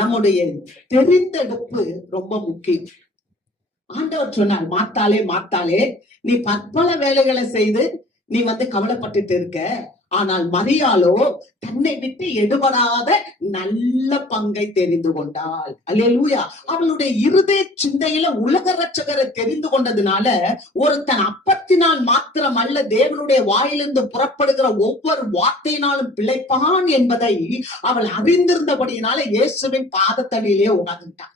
நம்முடைய தெரிந்தெடுப்பு ரொம்ப முக்கியம். ஆண்டவர் சொன்னார், மாத்தாலே மாத்தாலே நீ பற்பல வேலைகளை செய்து நீ கவலைப்பட்டுட்டு இருக்க, ஆனால் மரியாளோ தன்னை விட்டு எடுபடாத நல்ல பங்கை தெரிந்து கொண்டாள். அல்லேலூயா. அவளுடைய இருதய சிந்தையில உலக ரட்சகரை தெரிந்து கொண்டதுனால ஒருத்தன் அப்பத்தினால் மாத்திரம் அல்ல, தேவனுடைய வாயிலிருந்து புறப்படுகிற ஒவ்வொரு வார்த்தையினாலும் பிழைப்பான் என்பதை அவள் அறிந்திருந்தபடியினால இயேசுவின் பாதத்தடியிலே உணர்ந்துட்டான்.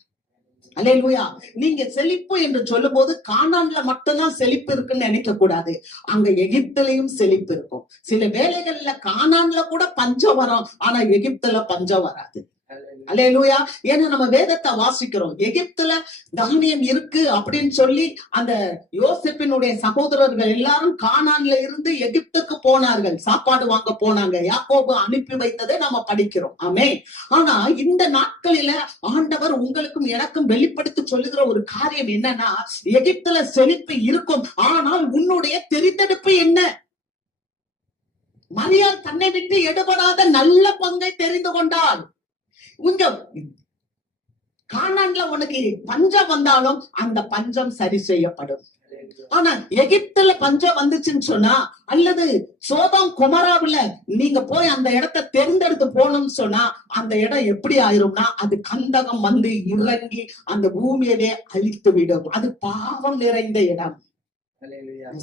அல்லேலூயா. நீங்க செழிப்பு என்று சொல்லும் போது கானான்ல மட்டும்தான் செழிப்பு இருக்குன்னு நினைக்க கூடாது. அங்க எகிப்திலையும் செழிப்பு இருக்கும். சில வேளைகள்ல கானான்ல கூட பஞ்சம் வரும், ஆனா எகிப்துல பஞ்சம் வராது. அல்லேலூயா. ஏன்னா நம்ம வேதத்தை வாசிக்கிறோம், எகிப்துல தானியம் இருக்கு அப்படின்னு சொல்லி அந்த யோசேப்பினுடைய சகோதரர்கள் எல்லாரும் கானான்ல இருந்து எகிப்துக்கு போனார்கள், சாப்பாடு வாங்க போனாங்க. யாக்கோபு அனுப்பி வைத்ததை நம்ம படிக்கிறோம். ஆமே. ஆனா இந்த நாட்களில ஆண்டவர் உங்களுக்கும் எனக்கும் வெளிப்படுத்தி சொல்லுகிற ஒரு காரியம் என்னன்னா, எகிப்துல செழிப்பு இருக்கும், ஆனால் உன்னுடைய தெரிந்தெடுப்பு என்ன? மரியாள் தன்னை விட்டு எடுபடாத நல்ல பங்கை தெரிந்து கொண்டாள். உங்க கானான்ல உனக்கு பஞ்சம் வந்தாலும் அந்த பஞ்சம் சரி செய்யப்படும். ஆனா எகிப்துல பஞ்சம் வந்துச்சுன்னு சொன்னா, அல்லது சோதம் கொமராவுல நீங்க போய் அந்த இடத்தை தேர்ந்தெடுத்து போகணும்னு சொன்னா, அந்த இடம் எப்படி ஆயிரும்னா, அது கந்தகம் இறங்கி அந்த பூமியவே அழித்து விடும். அது பாவம் நிறைந்த இடம்.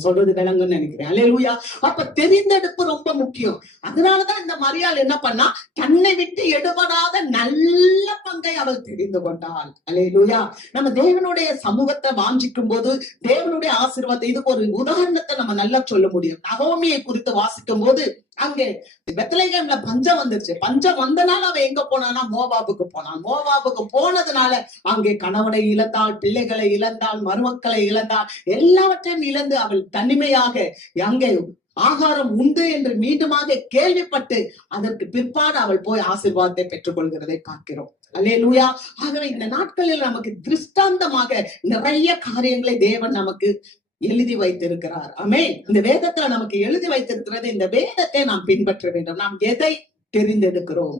சொல்றது விளங்குன்னு நினைக்கிறேன். அல்லேலூயா. அப்ப தெரிந்தெடுப்பு ரொம்ப முக்கியம். அதனாலதான் இந்த மரியாள் என்ன பண்ணா, தன்னை விட்டு எடுபடாத நல்ல பங்கை அவள் தெரிந்து கொண்டாள். அல்லேலூயா. நம்ம தேவனுடைய சமூகத்தை வாஞ்சிக்கும் போது தேவனுடைய ஆசீர்வாதத்தை, இதுக்கு ஒரு உதாரணத்தை நம்ம நல்லா சொல்ல முடியும். நகோமியை குறித்து வாசிக்கும் போது அங்கே பெத்லகேம்ல பஞ்சம் வந்துருச்சு. பஞ்சம் வந்தனால அவ எங்க போனானா, மோவாபுக்கு போனான். மோவாபுக்கு போனதுனால அங்கே கணவனை இழந்தாள், பிள்ளைகளை இழந்தாள், மருமக்களை இழந்தாள், எல்லாவற்றையும் இழந்து அவள் தனிமையாக அங்கே ஆகாரம் உண்டு என்று மீண்டுமாக கேள்விப்பட்டு அதற்கு பிற்பாடு அவள் போய் ஆசீர்வாதத்தை பெற்றுக் கொள்கிறதை பார்க்கிறோம். அல்லேலூயா. ஆகவே இந்த நாட்களில் நமக்கு திருஷ்டாந்தமாக நிறைய காரியங்களை தேவன் நமக்கு எழுதி வைத்திருக்கிறார். ஆமென். இந்த வேதத்துல நமக்கு எழுதி வைத்திருக்கிறது. இந்த வேதத்தை நாம் பின்பற்ற வேண்டும். நாம் எதை தெரிந்தெடுக்கிறோம்?